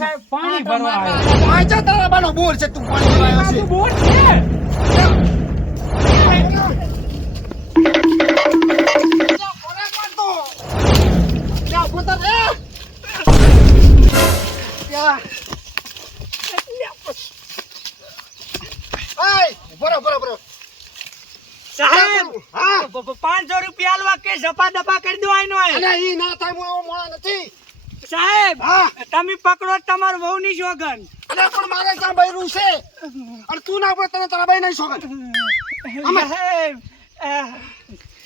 સાહેબ પાણી ભરવા આવ્યો. આજા તારા બાનો બોર છે તું પાણી ભરવા આવ્યો છે. બોટ છે. સાહેબ હા 500 રૂપિયા આલવા કે ઝપા દપા કરી દો આનો અરે ઈ ના થાય હું એવો મોણા નથી. સાહેબ હા તમે પકડો તમાર વહુની સોગન. અરે પણ મારે ક્યાં બૈરું છે અને તું ના પડે તને તારા ભાઈ નહીં સોગન. સાહેબ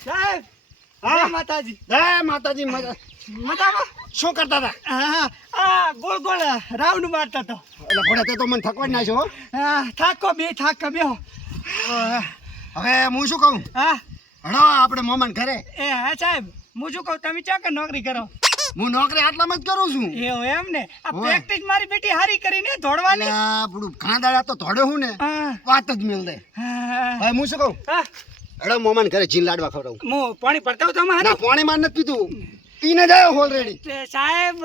સાહેબ હા માતાજી જય માતાજી મજામાં શું કરતા હતા? ગોળ ગોળ રાઉન્ડ મારતા તો. એટલે ભડે તે તો મને થકવાડ નાખ્યો. થાકો બેહો. હવે હું શું કહું હા હડો આપણે મોમન ઘરે. હા સાહેબ હું શું કહું તમે ચા કે નોકરી કરો? હું નોકરી આટલામાં જ કરું છું. એવું એમ ને આ ઓય. પ્રેક્ટિસ મારી બેટી હારી કરીને દોડવાની. અલ્યા, પેલું ઘણા દાડા તો ધોડે હું ને હા વાત જ મિલ દે. હવે હું શું કહું હા હડો મોમન ઘરે જીન લાડવા ખવડાવું. હું પાણી ભરતા હું તમારે ના પાણી માં નથી પીધું પીને જાય ઓલરેડી. સાહેબ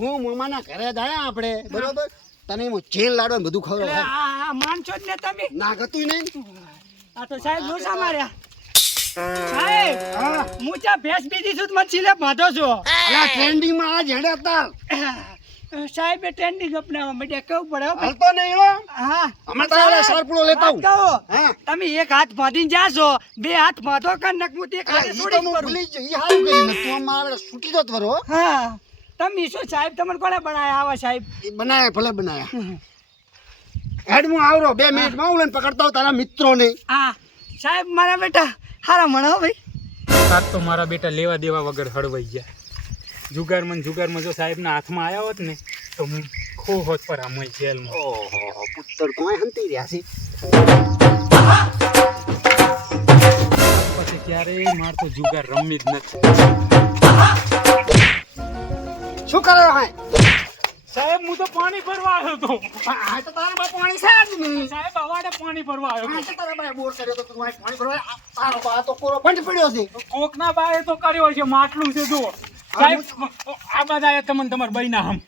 હું મોમાના ઘરે જાય આપણે બરોબર તને હું જીન લાડવા ને બધું એટલે ખવડાવું. આ માનશો જ ને તમે. ના ગતું નહીં. આ તો સાહેબ લોસા માર્યા. સાહેબ હા હું ચા ભેંસ બીજી છું મને સિલે બાંધો છો. અલ્યા ટ્રેન્ડિંગ માં આ ઝેડે હતા સાહેબ ટ્રેન્ડિંગ અપનાવવા માટે કેવું પડે હો ભાઈ. હાલતો નહીં હો. હા હમણાં તારે સારપુડો લેતા આવું. વાત કહો. હા તમે એક હાથ બાંધીને જાશો બે હાથ બાંધો કર નક હું તે અલ્યા, ખાતે ઈ તો થોડી હું કરું. ભૂલી જ ઈ હારું કર્યું ને તું મારે છૂટી જતો રહો. હા તમે શું સાહેબ તમને કોને બનાયા આવા સાહેબ? ઈ બનાયા ભલે બનાયા. હેડ હું આવરો 2 મિનિટમાં હું લઈને પકડતા હોઉં તારા મિત્રોને. હા સાહેબ મારા બેટા હારા મણો ભાઈ. આજ તો મારા બેટા લેવા દેવા વગર હળવાઈ ગયા. જુગારમાં જો સાહેબના હાથમાં આવ્યા હોત ને તો હું ખો હોત પર આમ જેલમાં. ઓહો પુત્તર કોઈ હંતી રહ્યા છે. પછી ક્યારેય માર તો જુગાર રમી જ નથી. શું કરે હાય? સાહેબ હું તો પાણી ભરવા આવ્યો હતો. આ તો તારા બા પાણી છે જ નહીં. સાહેબ અવાડે પાણી ભરવા આવ્યો આ તો તારા બાએ બોર કર્યો તો તું આ પાણી ભરવા તારો બા તો કોરો બંધ પડ્યો છે. હતો. કોકના બાએ તો કર્યો છે માટલું છે જુઓ. સાહેબ આ બધા તમને તમારા બઈના હમ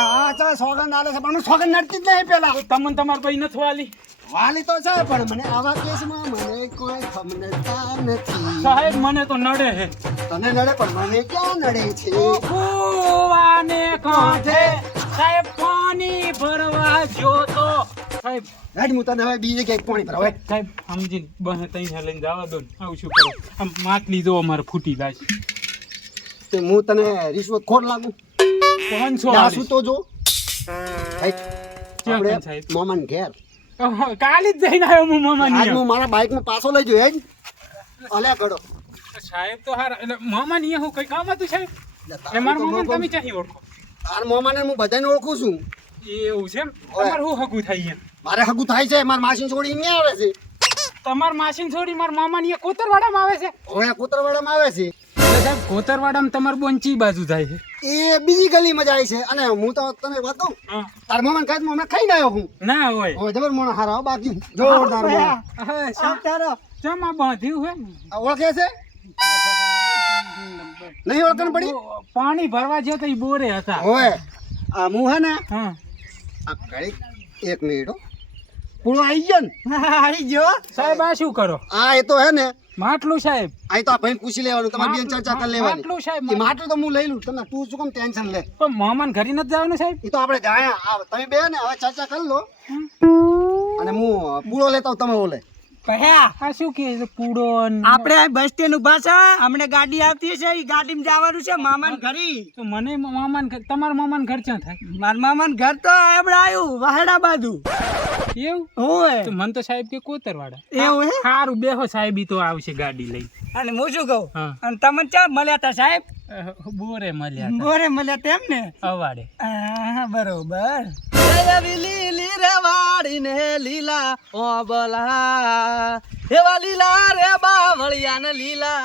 આ ચાલ સોગંદ આલે છે પણ હું સોગંદ નડતી જ નહીં પેલા. તમને તમારા બઈ નથી વાલી. વાલી તો છે પણ મને આવા કેસમાં મને કોઈ ખમનતા નથી. સાહેબ મને તો નડે છે. તને નડે પણ મને ક્યાં નડે છે? કુવાને કાંઠે સાહેબ પાણી ભરવા જોતો. સાહેબ હેડ હું તને હવે બીજે ક્યાંક પાણી ભરાવે. સાહેબ સમજીને બને તઈને લઈને જવા દો ને. આવું શું કરો? આમ માટલી જો અમારે ફૂટી જાય છે. તે હું તને રિશ્વત ખોર લાગુ 500 દાસુ તો જો ક્યાં આપણે કેમ સાહેબ? મોમન ઘેર કાલે જ જઈને આવ્યો હું આજ મામાની. હું મારા બાઇકમાં પાછો લઈ જોઈ હેડ અલ્યા ગડો. સાહેબ તો હારા એટલે મામાની હું કઈ કામ હતું સાહેબ? તારું એ મારા તો મામાને મોકો- તમે ચાહી ઓળખો? તારા મોમાને હું બધાને ઓળખું છું. એવું છે એમ? ઓય. તમારે શું હગું થાય એમ? મારે હગું થાય છે મારા માસી છોડી અહીંયા આવે છે. તમાર માસીને છોડી મારા મામાની એ કોતરવાડામાં આવે છે. હવે કૂતરવાડામાં આવે છે. એટલે સાહેબ કોતરવાડામાં તમાર બોંચી બાજુ જાય છે. એ બીજી ગલીમાં જાય છે અને હું તો તને વાત કહું હા. તારા મોમાને ખાઈ હમણાં ખાઈને આવ્યો હું. ના હોય. હવે જબર મોણા હારા હો, બાકી જોરદાર મોણા. હા, ચમ આ બાંધ્યું હે ને? આ ઓળખે છે નહીં ઓળખણ પડી? પાણી ભરવા જતો તો ઈ બોરે હતા. હવે આ હું હે ને હા આ ઘડીક 1 મિનિટ હો. પૂરો આવી ગયો ને આવી જો સાહેબ આ શું કરો? આ એ તો હે ને માટલું સાહેબ. અહીં તો આ ભાઈ પૂછી લેવાનું તમારી બેન ચર્ચા કરી લેવાની. માટલું સાહેબ. એ માટલું તો હું લઈ લઉં તમે તું શું કેમ ટેન્શન લે? પણ મામાને ઘરે નથી જવાનું સાહેબ? એ તો આપણે જાય તમે બે ને હવે ચર્ચા કરી લો અને હું પૂરો લેતા હોઉં, તમે ઓલે. ભયા આ શું કે છે? પૂડો ને- આપણે આ બસ સ્ટેન્ડ ઉભા છે હમણે ગાડી આવતી છે એ ગાડીમાં જવાનું છે મામાન ઘરી. તો મને મામાને તમારા મામાને ઘર ક્યાં થાય? મારા મામાન ઘર તો આપણે આવ્યું વાહડા બાજુ. એવું? હોય તો મને તો સાહેબ કે કોતરવાડા. એવું હે? સારું બેહો સાહેબ, ઈ તો આવશે ગાડી લઈ. અને હું શું કહું હા. અને તમને ચા મળ્યા હતા સાહેબ? બોરે મળ્યા હતા. બોરે મળ્યા તેમ ને? અવાડે. હા બરોબર. લીલી રે વાડીને લીલા ઓબલા એવા લીલા રે બાવળિયા ને લીલા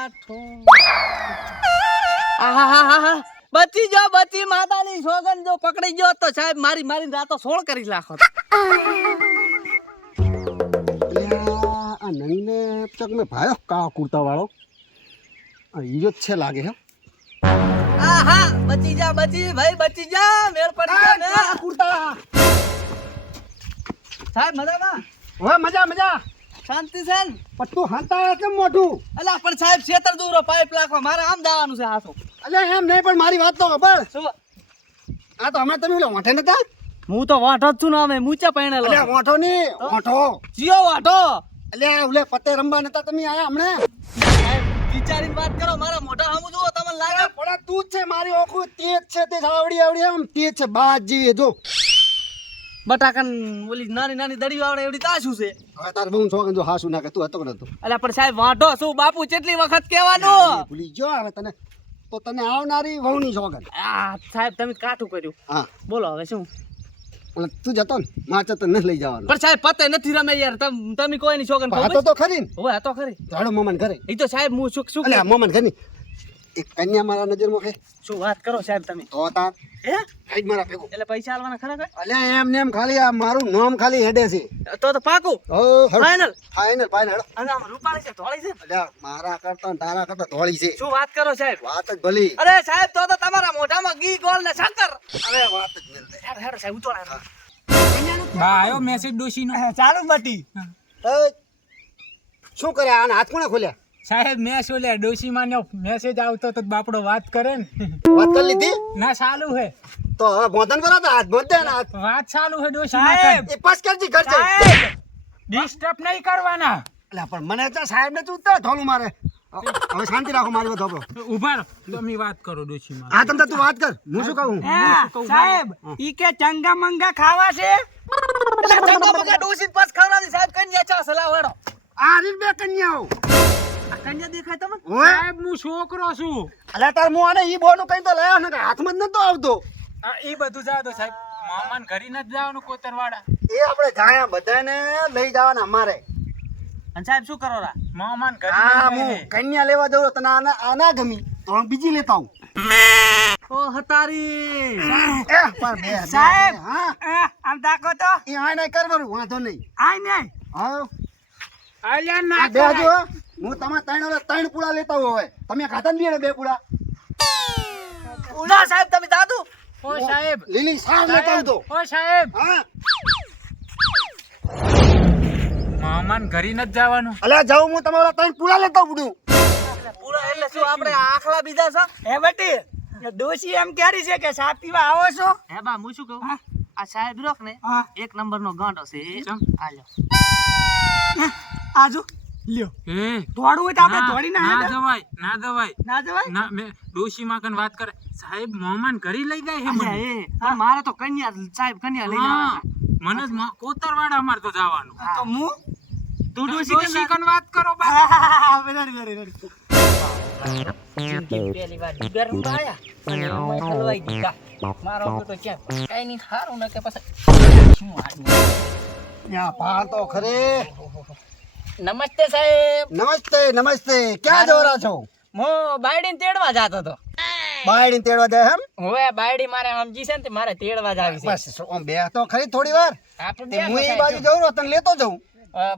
આહાહાહા. બચી જો બચી માતાની સોગન જો પકડી ગયો તો સાહેબ મારી મારી રાતો સોળ કરી નાખો. અલ્યા, આ નણીને ચક મેં ભાયો કાળો કુર્તા વાળો ઈજો જ છે લાગે હે. આહા બચી જા ભાઈ બચી જા મેળ પડી ગયો ને કુર્તા સાહેબ મજામાં હવે મજા શાંતિ છે ને પણ તું હંતાળે કેમ મોઢું અલા પણ સાહેબ છેતર દૂરો પાઇપ લાખવા મારે આમ જવાનું છે હાસો અલે એમ નહીં પણ મારી વાત તો ખબર શું આ તો હમણાં તમે ઓલા વાંઠે નતા હું તો વાંઢો જ છું ને અમે મૂચા પૈણેલો અલે વાંઠો ની વાંઠો જીઓ વાંઢો અલે ઓલે પત્તે રમવા નતા તમે આયા હમણે સાહેબ વિચારીને વાત કરો મારા મોઢા સામું જુઓ તમને લાગે પણ તું જ છે મારી ઓખું તેજ છે તે આવડી આમ તેજ છે બાજ જેવી જો બટાકન ઓલી નાની દડીઓ આવડે એવડી તાશું છે હવે તાર બહુ છોકન જો હાસુ નાખે તું હતો કે નતો અલ્યા પણ સાહેબ વાંઢો શું બાપુ કેટલી વખત કહેવાનું ભૂલી ગયો હવે તને તો તને આવનારી વહુની છોકન આ સાહેબ તમે કાઠું કર્યું હા બોલો હવે શું એટલે તું જતો ને માચે તો ન લઈ જવાનો પણ સાહેબ પતે નથી રમે યાર તમે કોઈ ની છોકન હતો તો ખરી ને હવે આ તો ખરી ઝાડો મોમન કરે એ તો સાહેબ હું શું અલે મોમન ઘરની એક કન્યા મારા નજરમાં છે શું વાત કરો સાહેબ તમે તો તાર હે આજ મારા ભેગું એટલે પૈસા આલવાના ખરા કઈ અલે એમ ને એમ ખાલી આ મારું નામ ખાલી હેડે છે તો પાકું ઓ ફાઇનલ ફાઇનલ અને આમ રૂપાળી છે ધોળી છે અલે મારા કરતા ને તારા કરતા ધોળી છે શું વાત કરો સાહેબ વાત જ ભલી અરે સાહેબ તો તમારા મોઢામાં ઘી ગોળ ને સાકર અરે વાત જ મિલ દે હેડો સાહેબ ઉતોડા બા આયો મેસેજ ડોશીનો ચાલુ બટી શું કરે આને હાથ કોણે ખોલ્યા સાહેબ મેં શું લે ડોશી માનો મેસેજ આવતો તો બાપડો વાત કરે ને વાત કરી લીધી ના ચાલુ હે તો હવે બોધન કરો તો હાથ બોધ દે ને હાથ વાત ચાલુ હે ડોશી સાહેબ એ પાસ કરજી ઘર છે ડિસ્ટર્બ નહીં કરવાના એટલે પણ મને તો સાહેબ ને તું તો ધોલું મારે હવે શાંતિ રાખો મારી વાત ધોપડો ઉભા રહો તમે વાત કરો ડોશી માં હા તમને તું વાત કર હું શું કહું સાહેબ ઈ કે ચંગા મંગા ખાવા છે ચંગા મંગા ડોસી પાસ ખાવાની સાહેબ કન્યા ચા સલાહ વાળો આ રીત બે કન્યાઓ આ કન્યા દેખાય તમને ઓય સાહેબ હું છોકરો છું અલ્યા તાર હું આને ઈ બોનું કઈ તો લાયો ને કે હાથમાં જ નતો આવતો એ બધું જા દો સાહેબ મામાન ઘરી નથી જવાનું કોતરવાડા એ આપણે જાયા બધાને લઈ જવાના અમારે અને સાહેબ શું કરો રા મામાન હા ઘરી હું કન્યા લેવા જઉં તને આના ગમી તો હું બીજી લેતા આવું ઓ હતારી એ પણ બે સાહેબ. હા આમ તાકો તો એ આ નહીં કરવાનું વાંધો નહીં આય ને હા અલ્યા આ ના બે જો કરાય. હું તમારે ત્રણ પુડા લેતા હોય તમે ખાતા ને બે પૂડા ના સાહેબ તમે દાદુ ઓ સાહેબ લીલી સાર લેતા આવતો ઓ સાહેબ હા મામાન ઘરી નથી જવાનું અલ્યા જાઉં હું તમારા ત્રણ પુડા લેતા આવડું પૂરા એટલે શું આપણે આખલા બીજા છે હે બટી ડોશી એમ ક્યારે છે કે સા પીવા આવો છો હે બા હું શું કહું આ સાહેબ રોક ને હા. એક નંબરનો ગાંડો છે ચમ. આ લ્યો આજો લ્યો એ દોડવું હોય તો આપણે દોડી ના ના જવાય ના જવાય ના જવાય ના મે ડોશી માં કન વાત કરે સાહેબ મામાન ઘરી લઈ જાય હે મને પણ મારે તો કન્યા સાહેબ કન્યા લઈ હા, જવાના મને જ કોતરવાડા અમાર તો જવાનું તો હું તું ડોશી કન વાત કરો બા પહેલી વાર ગરમ આયા અને અમે હલવાઈ દીધા મારો બેટો ક્યાં કઈ નહીં ખારું ને કે પછી શું આટલું યા પાર તો ખરે નમસ્તે સાહેબ નમસ્તે ક્યાં જવરા છો હું બાયડીને તેડવા જાતો હતો બાયડી તેડવા જાય એમ હવે બાયડી મારે સમજી છે ને તે મારે તેડવા જ આવી છે બસ આમ બે તો ખરી થોડી વાર આપણે તે બે હું એ સાહેબ. બાજુ જઉં તને લેતો જાઉં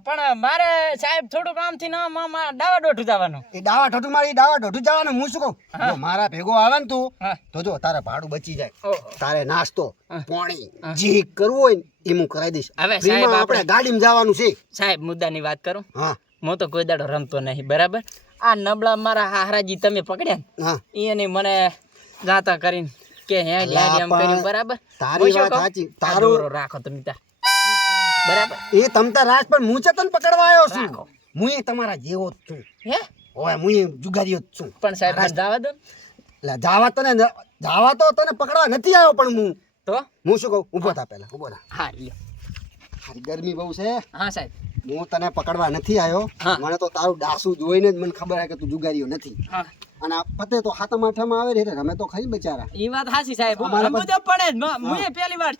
પણ મારે સાહેબ થોડું કામ થી ના ડાવા ડોઠું જવાનું એ ડાવા ઠોઠું મારી ડાવા ઠોઠું જવાનું હું શું કહું જો મારા ભેગો આવે ને તું હા. તો જો તારે ભાડું બચી જાય ઓહો. તારે નાસ્તો હા. પાણી જે કરવું હોય ને એ હું કરાવી દઈશ હવે સાહેબ ફ્રીમાં આપણે આપણે- ગાડીમાં જવાનું છે સાહેબ મુદ્દાની વાત કરું હા હું તો કોઈ દાડો રમતો નહીં બરાબર આ નબળા મારા હારાજી તમે પકડ્યા ને હા એને મને જાતા કરીને કે હે લ્યાડી આમ પણ કર્યું બરાબર તારી હું શું વાત કહું? સાચી. આ તારું- દોરો રાખો તમે તાર બરાબર એ તમતા રાજ પણ હું છે તને પકડવા આવ્યો છું રાખો. હું એ તમારા જેવો જ છું હે ઓય હું એ જુગારીઓ જ છું પણ સાહેબ મને જવા દો એટલે જાવા તો તને પકડવા નથી આવ્યો પણ તો હું શું કહું ઊભો થા પહેલા ઊભો થા હા લ્યો હારી ગરમી બહુ છે હા સાહેબ હું તને પકડવા નથી આવ્યો હા. મને તો તારું ડાસુ જોઈને જ મને ખબર છે કે તું જુગારીઓ નથી હા અને આ પતે તો હાથમ આઠમાં આવે રે રમે તો ખરી બચારા એ વાત સાચી સાહેબ અમારા રમવું તો પડે જ હું પહેલી વાર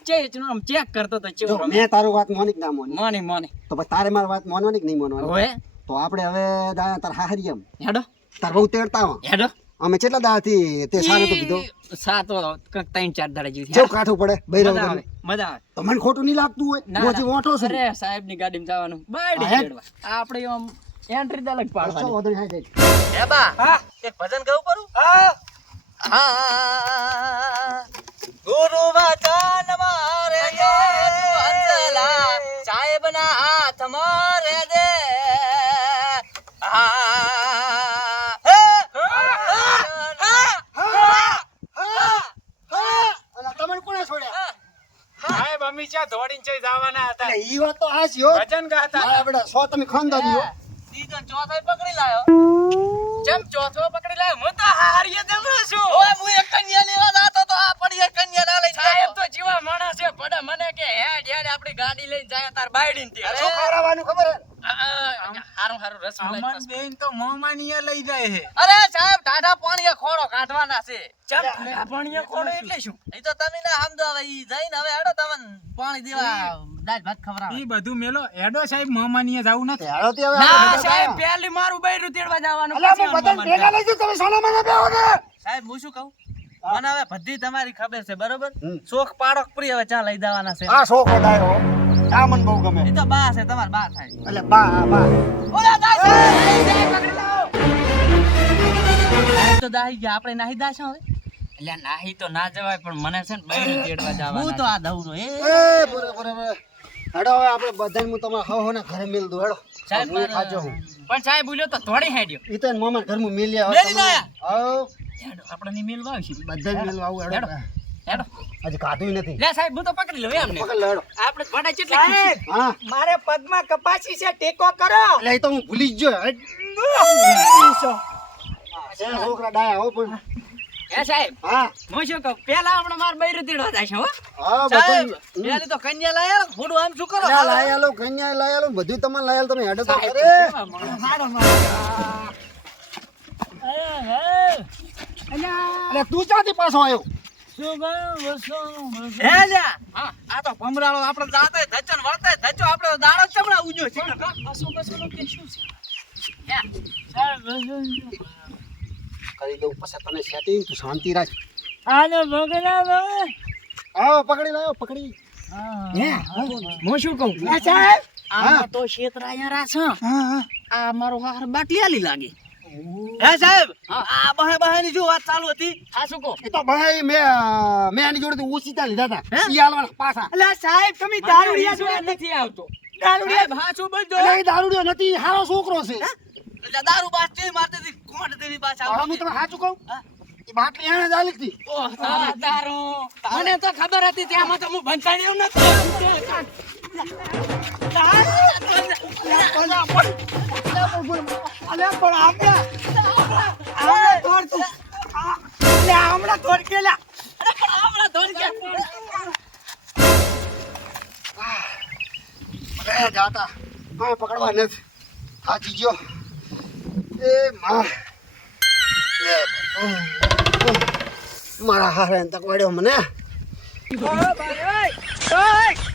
ચેક કરતો તો જો ચેવો મેં તારું વાત મોની કે ના મોની મોની મોની તો પછી તારે મારી વાત મોનવાની કે નહીં મોનવાની હવે તો આપણે હવે દાયા તાર હાહરી એમ હેડો તાર બહુ તેડતા હો હેડો અમે કેટલા દાડાથી તે સારે તો કીધો સાતો કંઈક 3-4 દાડા જેવી જેવું કાઠું પડે બૈરવ મજા ગમે. આવે મજા આવે તો મને ખોટું નહીં લાગતું હોય ના, હું હજી ના. ઓંઠો છું અરે સાહેબ ની ગાડીમાં જવાનું બાયડી હા, હે? ચડવા આપણે આમ એન્ટ્રી તો અલગ કશો પાડવાની વાંધો નહીં, હાય જાય. હે બા હા એક ભજન ગાવું કરું હા ગુરુ વચન મારે દે અંજલા સાહેબ ના હાથ મારે દે અને તમને કોણે છોડ્યા સાહેબ અમે ત્યાં દોડીને જઈ જવાના હતા એટલે ઈ વાત તો હાચી હો વજન ગાતા મારા બેટા સો તમે ખાનદાની હો સીધો ચોથો પકડી લાયો જેમ ચોથો પકડી લાયો હું તો હારીએ દેવરો છું ઓય હું એક કન્યા લેવા જાતો તો આ પડી એક કન્યા ના લઈ સાહેબ તો જીવા માણસ છે પડા મને કે હેડ આપણી ગાડી લઈને જાય તાર બાયડીન તે શું ખારાવાનું ખબર હે હારું રસ અમન બેન તો મોમાનીએ લઈ જાય છે અરે સાહેબ ટાઢા પાણીએ ખોડો કાઢવાના છે ચમ પાણીએ કોડો એટલે શું? ઈ તો તમે ના સમજો હવે ઈ જઈને હવે હેડો તમને પાણી દેવા દાળ ભાત ખવરાવે ઈ બધું મેલો એડો સાહેબ મોમાનીએ જાવું નથી હેડો તે હવે ના આપણે સાહેબ બધા પહેલી મારું બૈરું તેડવા જવાનું અલા પછી હું બધાને આમ ભેગા લઈ જાઉં તમે સોના મને બેહો ને સાહેબ હું શું કહું મને હવે બધી તમારી ખબર છે બરોબર હમ. શોખ પાડો પ્રિય હવે ચા લઈ દેવાના છે આ છોકરો ડાયો આ મને બહુ ગમે ઈ તો બા છે તમાર બા થાય એટલે બા ઓલા દાસ પકડી લાવો સાહેબ તો દાહી ગયા આપણે નાહી દાશ હવે એટલે નાહી તો ના જવાય પણ મને છે ને બૈરું તેડવા જવાનું હું તો આ દઉરો એ પૂરે હેડો હવે આપણે બધાને હું તમારા હો ને ઘરે મેલ દઉં હેડો સાહેબ હું ખાજો હું પણ સાહેબ બોલ્યો તો થોડી હેડ્યો ઈ તો એને મોમાં ઘરમાં મેલ્યા મેલી લાયા? આવ હેડો આપણે ની મેલવા આવશે બધા જ મેલવા આવું હેડો હેડો હજી ખાધું નથી લે સાહેબ હું તો પકડી લઉં એમને પકડ લે હેડો આપણે ભડા કેટલી ખુશી હા મારે પગમાં કપાસી છે ટેકો કરો એટલે એ તો હું ભૂલી જ ગયો છોકરા ડાયા હો પણ હે સાહેબ હા હું શું કહું પેલા આપણે માર બૈરું તેડવા જાય છે હો હા સાહેબ બધું પેલી તો કન્યા લાયા ફોડું આમ શું કરો લાયા લો કન્યા લાયા લો બધું તમારે લાયા તમે હેડો તો ખરે અરે તું ચાથી પાછો આવ્યો હે લ્યા આ તો ભમરાળો આપણે જાતે ધચન વળતે ધચો આપણે દાડો ચમડા ઉજ્યો છે કરી દઉં પછી તને સેટિંગ તું શાંતિ રાખ આને ભગના આવો પકડી લાયો પકડી હે હું શું કહું સાહેબ આમાં તો શેતરાયા રાછ હા આ મારો હાર બાટલી આલી લાગે હે સાહેબ આ બહે ની જો વાત ચાલુ હતી આ શું કહું એ તો ભાઈ મેં આની જોડે ઓછીતા લીધા હતા ઈ આલવાના પાછા એટલે સાહેબ તમે દારૂડિયા જોડે નથી આવતો દારૂડિયા હા શું બોલજો એટલે એ દારૂડિયો નથી હારો છોકરો છે દારૂ બાસ તે મારતી હતી કોણ તેની પાછા હવે હું તમને સાચું કહું એ બાટલી એને જ આલી હતી દારૂ મને તો ખબર હતી ત્યાંમાં તો હું ભંસાડ્યો નથી હમણાં તોડ કેલા જાતા હા પકડવા નથી થાચી ગયો એ માં મારા હારે તક વાડ્યો મને ભાઈ